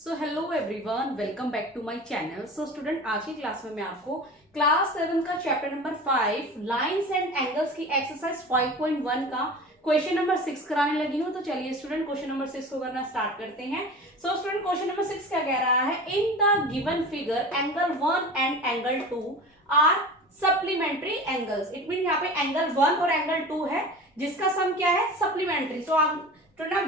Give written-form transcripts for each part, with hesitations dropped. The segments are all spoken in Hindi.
So hello everyone, welcome back to my channel. So student, आज की क्लास में मैं आपको क्लास 7 का chapter number 5 lines and angles की एक्सरसाइज 5.1 का क्वेश्चन नंबर 6 कराने लगी हूँ। तो चलिए स्टूडेंट, क्वेश्चन नंबर 6 को करना स्टार्ट करते हैं। सो स्टूडेंट, क्वेश्चन नंबर 6 क्या कह रहा है? In the given figure angle 1 and angle 2 are supplementary angles. It mean यहाँ पे एंगल 1 और एंगल 2 है जिसका सम क्या है? सप्लीमेंट्री। सो आप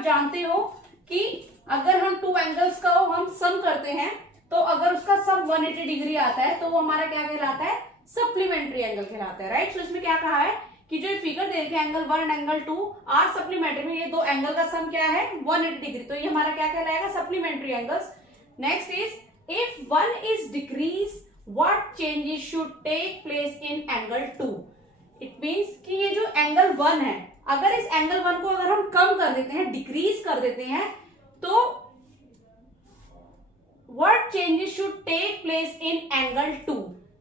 जानते हो कि अगर हम टू एंगल्स का हम सम करते हैं तो अगर उसका सम 180 डिग्री आता है तो वो हमारा क्या कहलाता है? सप्लीमेंट्री एंगल कहलाता है, राइट। सो इसमें क्या कहा है कि जो फिगर दे रखे angle 1 and angle 2 are supplementary, में ये दो एंगल का सम क्या है? 180 डिग्री। तो ये हमारा क्या कहलाएगा? Supplementary angles. Next is if 1 is decrease what changes should take place in angle 2। It means कि ये जो एंगल 1 है, अगर इस एंगल 1 को अगर हम कम कर देते हैं, डिक्रीज कर देते हैं, तो what changes should take place in angle 2।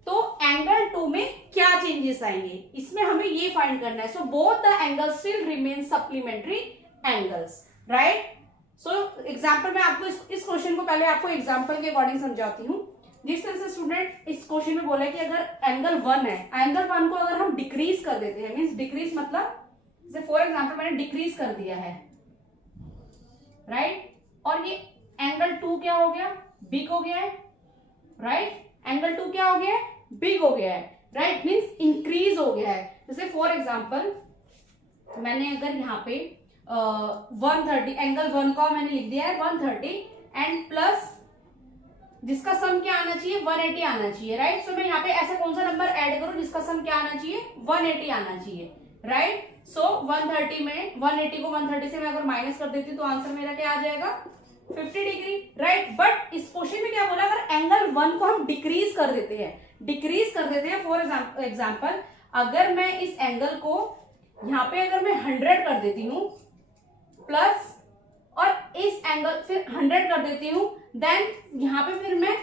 तो एंगल 2 में क्या चेंजेस आएंगे, इसमें हमें ये फाइंड करना है। So both the angles still remain supplementary angles, right. So example में आपको इस क्वेश्चन को पहले आपको एग्जांपल के अकॉर्डिंग समझाती हूँ। जिस तरह से स्टूडेंट इस क्वेश्चन में बोला है कि अगर एंगल 1 है, एंगल 1 को अगर हम डिक्रीज कर देते हैं, मींस डिक्रीज मतलब जैसे फॉर एग्जांपल मैंने डिक्रीज कर दिया है, राइट, और ये एंगल 2 क्या हो गया? बिग हो गया है, राइट। एंगल 2 क्या हो गया है? बिग हो गया है, राइट, मींस इंक्रीज हो गया है। जैसे फॉर एग्जांपल मैंने अगर यहाँ पे 130 एंगल 1 का मैंने लिख दिया है 130 एंड प्लस जिसका सम क्या आना चाहिए? 180 आना चाहिए, राइट। सो मैं यहाँ पे ऐसा कौन सा नंबर ऐड करूं जिसका सम क्या आना चाहिए? 180 आना चाहिए, राइट। सो 130 में 180 को 130 से मैं अगर माइनस कर देती हूँ तो आंसर मेरा क्या आ जाएगा? 50 डिग्री, राइट। बट इस क्वेश्चन में क्या बोला? अगर एंगल 1 को हम डिक्रीज कर देते हैं, फॉर एग्जांपल अगर मैं इस एंगल को यहाँ पे अगर मैं 100 कर देती हूँ प्लस और इस एंगल फिर 100 कर देती हूँ, देन यहाँ पे फिर मैं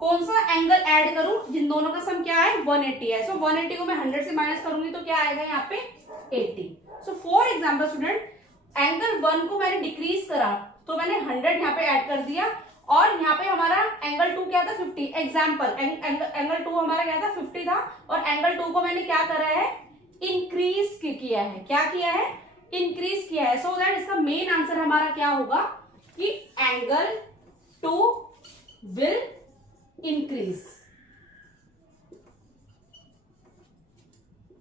कौन सा एंगल ऐड करूं जिन दोनों का सम क्या है? 180 है। सो 180 को मैं 100 से माइनस करूंगी तो क्या आएगा यहाँ पे? 80। So for example student, angle 1 को मैंने डिक्रीज करा तो मैंने 100 यहाँ पे ऐड कर दिया और यहाँ पे हमारा एंगल 2 क्या था? 50। एग्जाम्पल एंगल 2 हमारा क्या था? 50 था और एंगल 2 को मैंने क्या करा है? इंक्रीज किया है। क्या किया है? इंक्रीज किया है। सो दैट इसका मेन आंसर हमारा क्या होगा कि एंगल 2 विल इंक्रीज,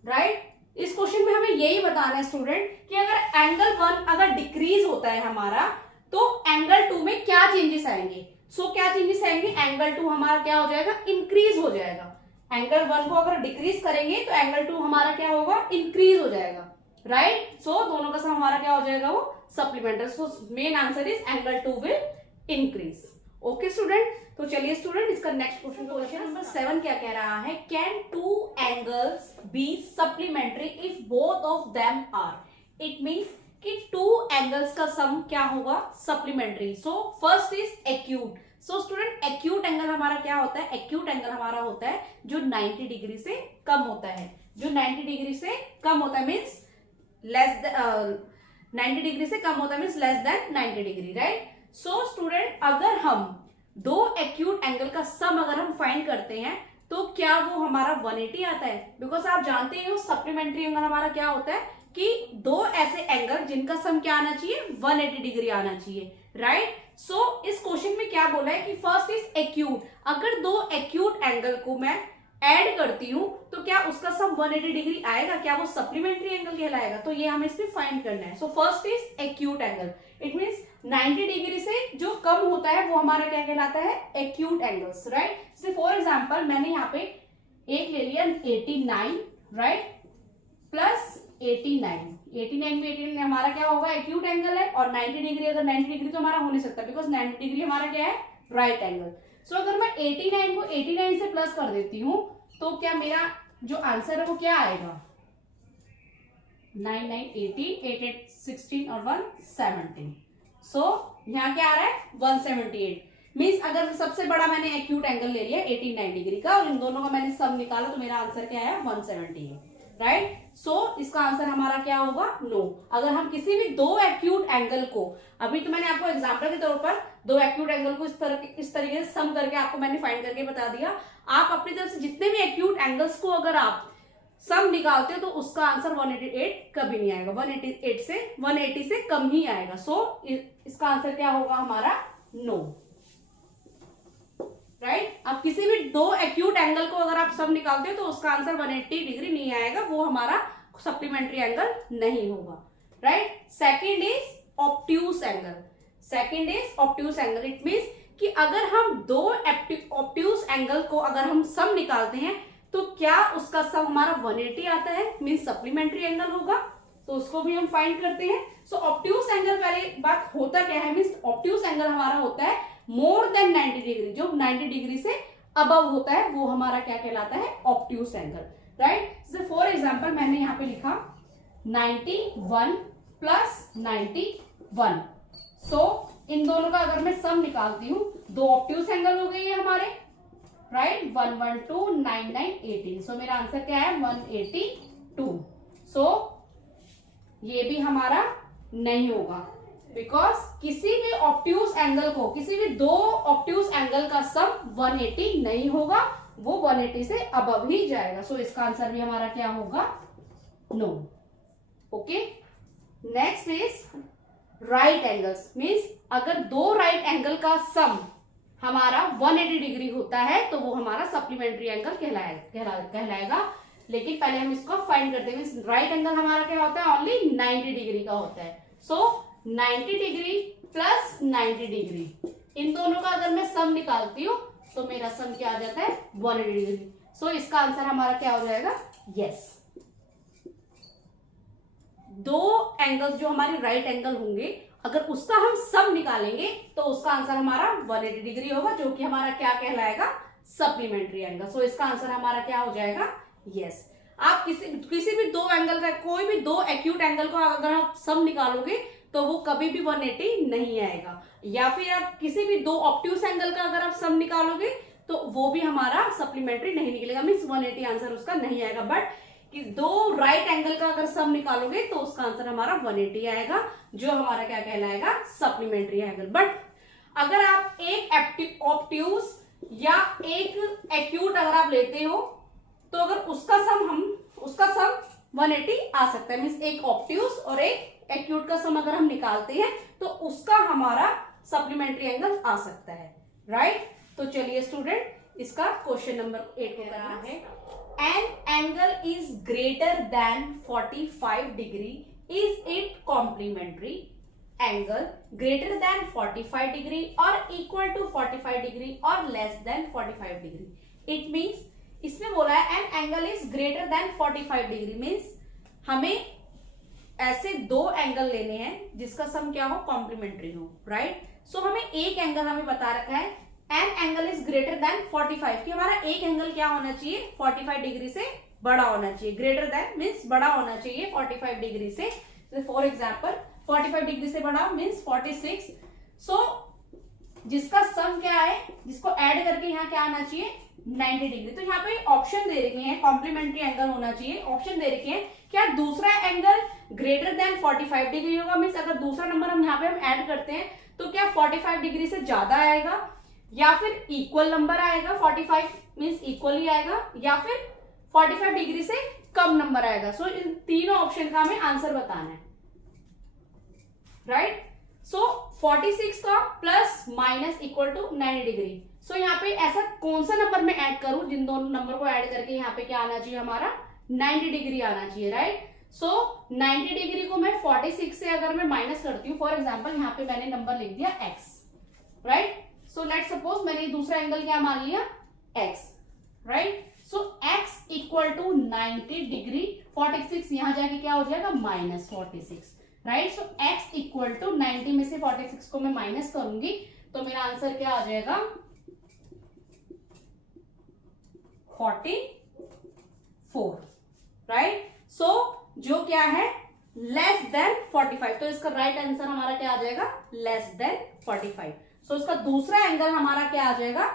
राइट। इस क्वेश्चन में हमें यही बताना है स्टूडेंट कि अगर एंगल 1 अगर डिक्रीज होता है हमारा तो एंगल 2 में क्या चेंजेस आएंगे? सो क्या चेंजेस आएंगे? एंगल 2 हमारा क्या हो जाएगा? इंक्रीज हो जाएगा। एंगल 1 को अगर डिक्रीज करेंगे तो एंगल 2 हमारा क्या होगा? इंक्रीज हो जाएगा, राइट। सो दोनों का सम हमारा क्या हो जाएगा? वो supplementary. So main answer is angle 2 will increase. Okay student, तो चलिए स्टूडेंट इसका नेक्स्ट क्वेश्चन नंबर 7 क्या कह रहा है? Can two angles be supplementary if both of them are. It means कि टू एंगल्स का सम क्या होगा? Supplementary. So first is acute. So student, acute angle हमारा क्या होता है? एक्यूट एंगल हमारा होता है जो 90 डिग्री से कम होता है। जो 90 डिग्री से कम होता है मीन्स लेस 90 डिग्री से कम होता है means less then 90 degree, right. So student, अगर हम दो एक्यूट एंगल का सम अगर हम फाइंड करते हैं तो क्या वो हमारा 180 आता है? बिकॉज आप जानते हो सप्लीमेंट्री एंगल हमारा क्या होता है कि दो ऐसे एंगल जिनका सम क्या आना चाहिए? 180 डिग्री आना चाहिए, राइट। सो इस क्वेश्चन में क्या बोला है कि फर्स्ट इज एक्यूट। अगर दो एक्यूट एंगल को मैं ऐड करती हूं तो क्या उसका सम 180 डिग्री आएगा? क्या वो सप्लीमेंट्री एंगल कहलाएगा? तो ये हमें इसमें फाइंड करना है। सो first is acute angle. It means 90 degree से जो कम होता है वो हमारा क्या कहलाता है? Acute angles, right. जैसे फॉर एग्जांपल मैंने यहाँ पे एक ले लिया 89, राइट, प्लस 89 में 89 हमारा क्या होगा? एक्यूट एंगल है। और 90 डिग्री, अगर 90 डिग्री तो हमारा हो नहीं सकता बिकॉज 90 डिग्री हमारा क्या है? Right angle. सो अगर मैं 89 को 89 से प्लस कर देती हूँ तो क्या मेरा जो आंसर है वो क्या आएगा? 9 9 18 8 8 16 और 1 17। सो यहाँ क्या आ रहा है? 178। मीन्स अगर सबसे बड़ा मैंने एक्यूट एंगल ले लिया 89 डिग्री का और इन दोनों का मैंने सम निकाला तो मेरा आंसर क्या है? 178, राइट। सो इसका आंसर हमारा क्या होगा? नो। अगर हम किसी भी दो एक्यूट एंगल को, अभी तो मैंने आपको एग्जांपल के तौर पर दो एक्यूट एंगल को इस तरीके से सम करके आपको मैंने फाइंड करके बता दिया। आप अपनी तरफ से जितने भी एक्यूट एंगल्स को अगर आप सम निकालते हो तो उसका आंसर 188 कभी नहीं आएगा, 180 से कम ही आएगा। सो इसका आंसर क्या होगा हमारा? नो। राइट? अब किसी भी दो एक्यूट एंगल को अगर आप सम निकालते हो तो उसका आंसर 180 डिग्री नहीं आएगा, वो हमारा सप्लीमेंट्री एंगल नहीं होगा। Right? Second is obtuse angle. Second is obtuse angle. It means कि अगर हम दो ऑब्ट्यूज एंगल को अगर हम सम निकालते हैं तो क्या उसका सम हमारा 180 आता है, मीन्स सप्लीमेंट्री एंगल होगा। तो उसको भी हम फाइंड करते हैं। सो ऑब्ट्यूज एंगल, पहले बात होता क्या है, मीन्स ऑब्ट्यूज एंगल हमारा होता है मोर देन 90 डिग्री, जो 90 डिग्री से अबव होता है वो हमारा क्या कहलाता है? Obtuse angle. Right? For example मैंने यहाँ पे लिखा 91 प्लस 91। सो इन दोनों का अगर मैं सम निकालती हूं, दो ऑब्ट्यूज एंगल हो गई है हमारे। राइट? 112 99 18। सो मेरा आंसर क्या है? 182। सो ये भी हमारा नहीं होगा, बिकॉज किसी भी ऑब्ट्यूज एंगल को, किसी भी दो ऑब्ट्यूज एंगल का सम 180 नहीं होगा, वो 180 से अबव ही जाएगा। सो इसका आंसर भी हमारा क्या होगा? No. Okay, next is right angles. Means अगर दो राइट एंगल का सम हमारा 180 डिग्री होता है तो वो हमारा सप्लीमेंट्री एंगल कहलाएगा। लेकिन पहले हम इसको फाइंड करते हैं। राइट एंगल हमारा क्या होता है? ओनली 90 डिग्री का होता है। सो 90 डिग्री प्लस 90 डिग्री, इन दोनों का अगर मैं सम निकालती हूँ तो मेरा सम क्या आ जाता है? 180 डिग्री। सो इसका आंसर हमारा क्या हो जाएगा? यस। दो एंगल्स जो हमारे राइट एंगल होंगे, अगर उसका हम सम निकालेंगे तो उसका आंसर हमारा 180 डिग्री होगा, जो कि हमारा क्या कहलाएगा? Supplementary angle. सो इसका आंसर हमारा क्या हो जाएगा? यस। आप किसी भी दो एंगल का, कोई भी दो एक्यूट एंगल को अगर आप सम निकालोगे तो वो कभी भी 180 नहीं आएगा। या फिर आप किसी भी दो ऑब्ट्यूज एंगल का अगर आप सम निकालोगे तो वो भी हमारा सप्लीमेंट्री नहीं निकलेगा, मीन्स 180 आंसर उसका नहीं आएगा। बट कि दो राइट एंगल का अगर सम निकालोगे तो उसका आंसर हमारा 180 आएगा, जो हमारा क्या कहलाएगा? Supplementary angle. बट अगर आप एक ऑब्ट्यूज या एक एक्यूट अगर आप लेते हो तो अगर उसका सम 180 आ सकता है, मीन्स एक ऑब्ट्यूज और एक एक्यूट का सम अगर हम निकालते हैं तो उसका हमारा सप्लीमेंट्री एंगल आ सकता है। राइट? तो चलिए स्टूडेंट, इसका क्वेश्चन नंबर 8 को करना है। An angle is greater than 45 degree. Is it complementary? Angle greater than 45 degree or equal to 45 degree or less than 45 degree. It means इसमें बोला है an angle is greater than 45 degree means हमें ऐसे दो एंगल लेने हैं जिसका सम क्या हो? कॉम्प्लीमेंट्री हो। राइट? सो हमें एक एंगल हमें बता रखा है an angle is greater than 45, कि हमारा एक एंगल क्या होना चाहिए? 45 डिग्री से बड़ा होना चाहिए। ग्रेटर देन मीन्स बड़ा होना चाहिए 45 डिग्री से। फॉर एग्जाम्पल 45 डिग्री से बड़ा मीन्स 46। सो जिसका सम क्या है, जिसको ऐड करके यहाँ क्या आना चाहिए? 90 डिग्री। तो यहाँ पे ऑप्शन दे रखे हैं कॉम्प्लीमेंट्री एंगल होना चाहिए। ऑप्शन दे रखे हैं क्या दूसरा एंगल ग्रेटर देन 45 डिग्री होगा, मीन्स अगर दूसरा नंबर हम यहाँ पे हम ऐड करते हैं तो क्या 45 डिग्री से ज्यादा आएगा, या फिर इक्वल नंबर आएगा 45 मीन्स इक्वल ही आएगा, या फिर 45 डिग्री से कम नंबर आएगा। सो इन तीनों ऑप्शन का हमें आंसर बताना है। राइट? सो 46 का plus minus equal to 90 degree. So यहाँ पे ऐसा कौन सा नंबर मैं ऐड करूं जिन दोनों नंबर को ऐड करके यहाँ पे क्या आना चाहिए? हमारा 90 डिग्री आना चाहिए। राइट? सो 90 डिग्री को मैं 46 से अगर मैं माइनस करती हूँ, फॉर एग्जाम्पल यहाँ पे मैंने नंबर लिख दिया x। Right? So let suppose मैंने दूसरा एंगल क्या मान लिया? x। Right? So x equal to 90 degree, 46 यहां जाके क्या हो जाएगा? Minus 46। Right? So x equal to 90 में से 46 को मैं माइनस करूंगी तो मेरा आंसर क्या आ जाएगा? 44। राइट? सो जो क्या है? Less than 45। तो इसका राइट आंसर हमारा क्या आ जाएगा? Less than 45। सो इसका दूसरा एंगल हमारा क्या आ जाएगा?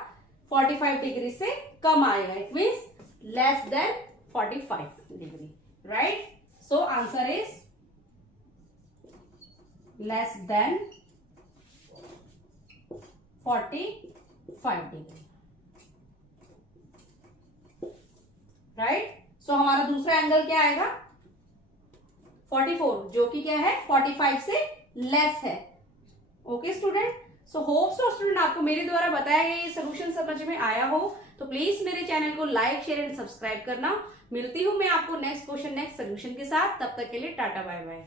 45 डिग्री से कम आएगा। It means less than 45 degree. Right? So answer is less than 45 degree, right. So हमारा दूसरा एंगल क्या आएगा 44, जो कि क्या है 45 से लेस है। Okay student, so hope so student आपको मेरे द्वारा बताया गया ये सोल्यूशन समझ में आया हो, तो प्लीज मेरे चैनल को लाइक शेयर एंड सब्सक्राइब करना। मिलती हूँ मैं आपको नेक्स्ट क्वेश्चन नेक्स्ट सोल्यूशन के साथ, तब तक के लिए टाटा बाय बाय।